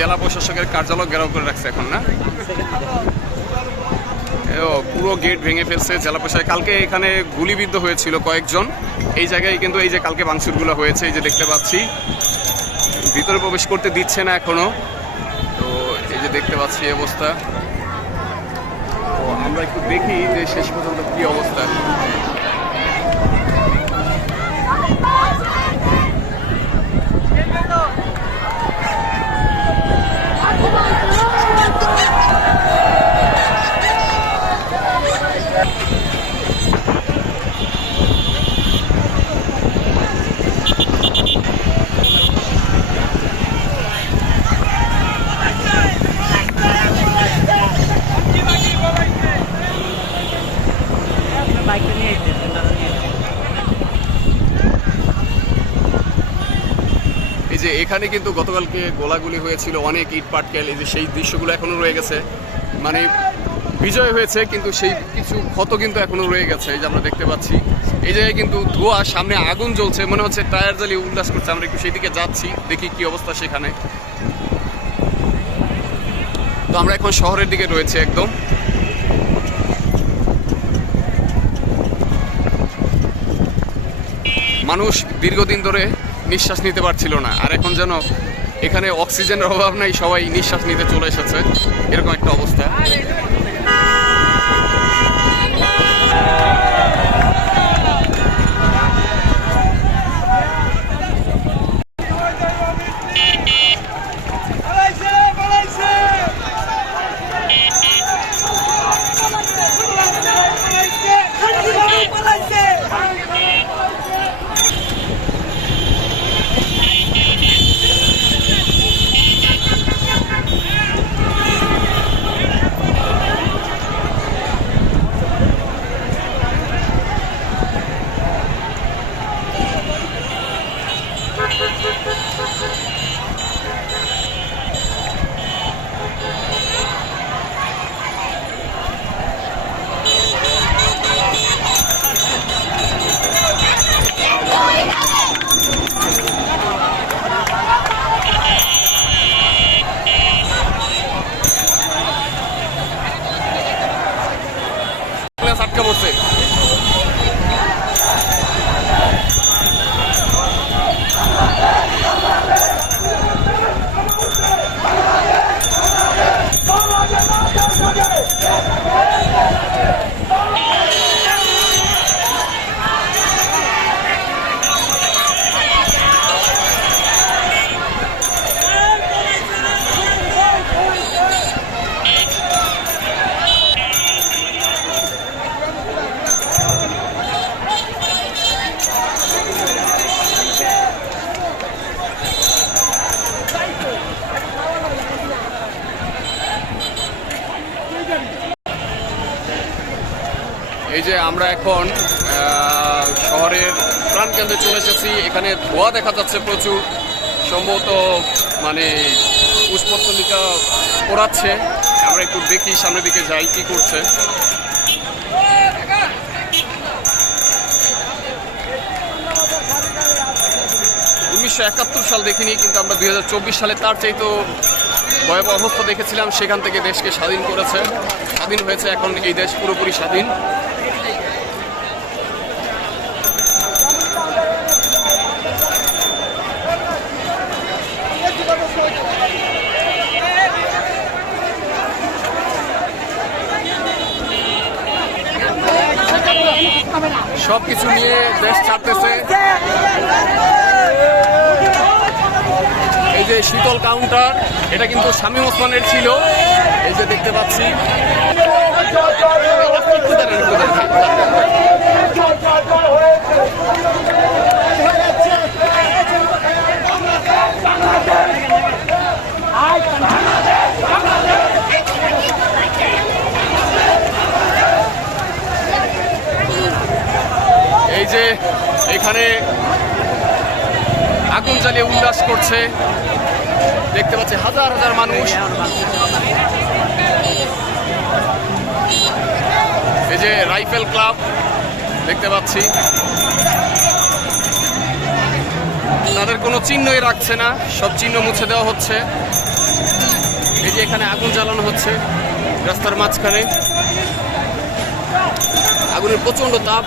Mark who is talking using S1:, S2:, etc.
S1: জেলা প্রশাসকের কার্যালয় ঘেরাও করে রাখছে এখন, না? পুরো গেট ভেঙে ফেলছে জেলা প্রশাসক। কালকে এখানে গুলিবিদ্ধ হয়েছিল কয়েকজন। এই জায়গায় কিন্তু এই যে কালকে ভাঙচুরগুলো হয়েছে, এই যে দেখতে পাচ্ছি। ভিতরে প্রবেশ করতে দিচ্ছে না এখনও। তো এই যে দেখতে পাচ্ছি অবস্থা। তো আমরা একটু দেখি যে শেষ পর্যন্ত কি অবস্থা। যে এখানে কিন্তু গতকালকে গোলাগুলি হয়েছিল, অনেক ইট পাটকেল, এই যে সেই দৃশ্যগুলো এখনও রয়ে গেছে। মানে বিজয় হয়েছে, কিন্তু সেই কিছু ক্ষত কিন্তু এখনও রয়ে গেছে, এই যে আমরা দেখতে পাচ্ছি। এই জায়গায় কিন্তু ধোঁয়া, সামনে আগুন জ্বলছে, মনে হচ্ছে টায়ার জ্বালিয়ে উল্লাস করছে। আমরা একটু সেই দিকে যাচ্ছি, দেখি কি অবস্থা সেখানে। তো আমরা এখন শহরের দিকে রয়েছে একদম। মানুষ দীর্ঘদিন ধরে নিঃশ্বাস নিতে পারছিল না। আর এখন যেন এখানে অক্সিজেনের অভাব নাই, সবাই নিঃশ্বাস নিতে চলে এসেছে। এরকম একটা অবস্থা। গ্লাস এই যে আমরা এখন শহরের প্রাণকেন্দ্রে চলে এসেছি। এখানে ধোঁয়া দেখা যাচ্ছে প্রচুর। সম্ভবত মানে পুষ্পতলিকা পড়াচ্ছে। আমরা একটু দেখি, সামনের দিকে যাই, কি করছে। উনিশশো একাত্তর সাল দেখিনি, কিন্তু আমরা দুই হাজার চব্বিশ সালে তার চাইতেও ভয়াবহ অবস্থা দেখেছিলাম, সেখান থেকে দেশকে স্বাধীন করেছে। স্বাধীন হয়েছে এখন এই দেশ পুরোপুরি স্বাধীন। সব কিছু নিয়ে দেশ ছাড়তেছে। এই যে শীতল কাউন্টার এটা কিন্তু শামীম ওসমানের ছিল এই যে দেখতে পাচ্ছি। এই যে এখানে আগুন জ্বালিয়ে উল্লাস করছে। দেখতে পাচ্ছি হাজার হাজার মানুষ। এই যে রাইফেল ক্লাব, দেখতে পাচ্ছি। তাদের কোনো চিহ্নই রাখছে না, সব চিহ্ন মুছে দেওয়া হচ্ছে। এই যে এখানে আগুন জ্বালানো হচ্ছে, রাস্তার মাঝখানে। আগুনের প্রচণ্ড তাপ।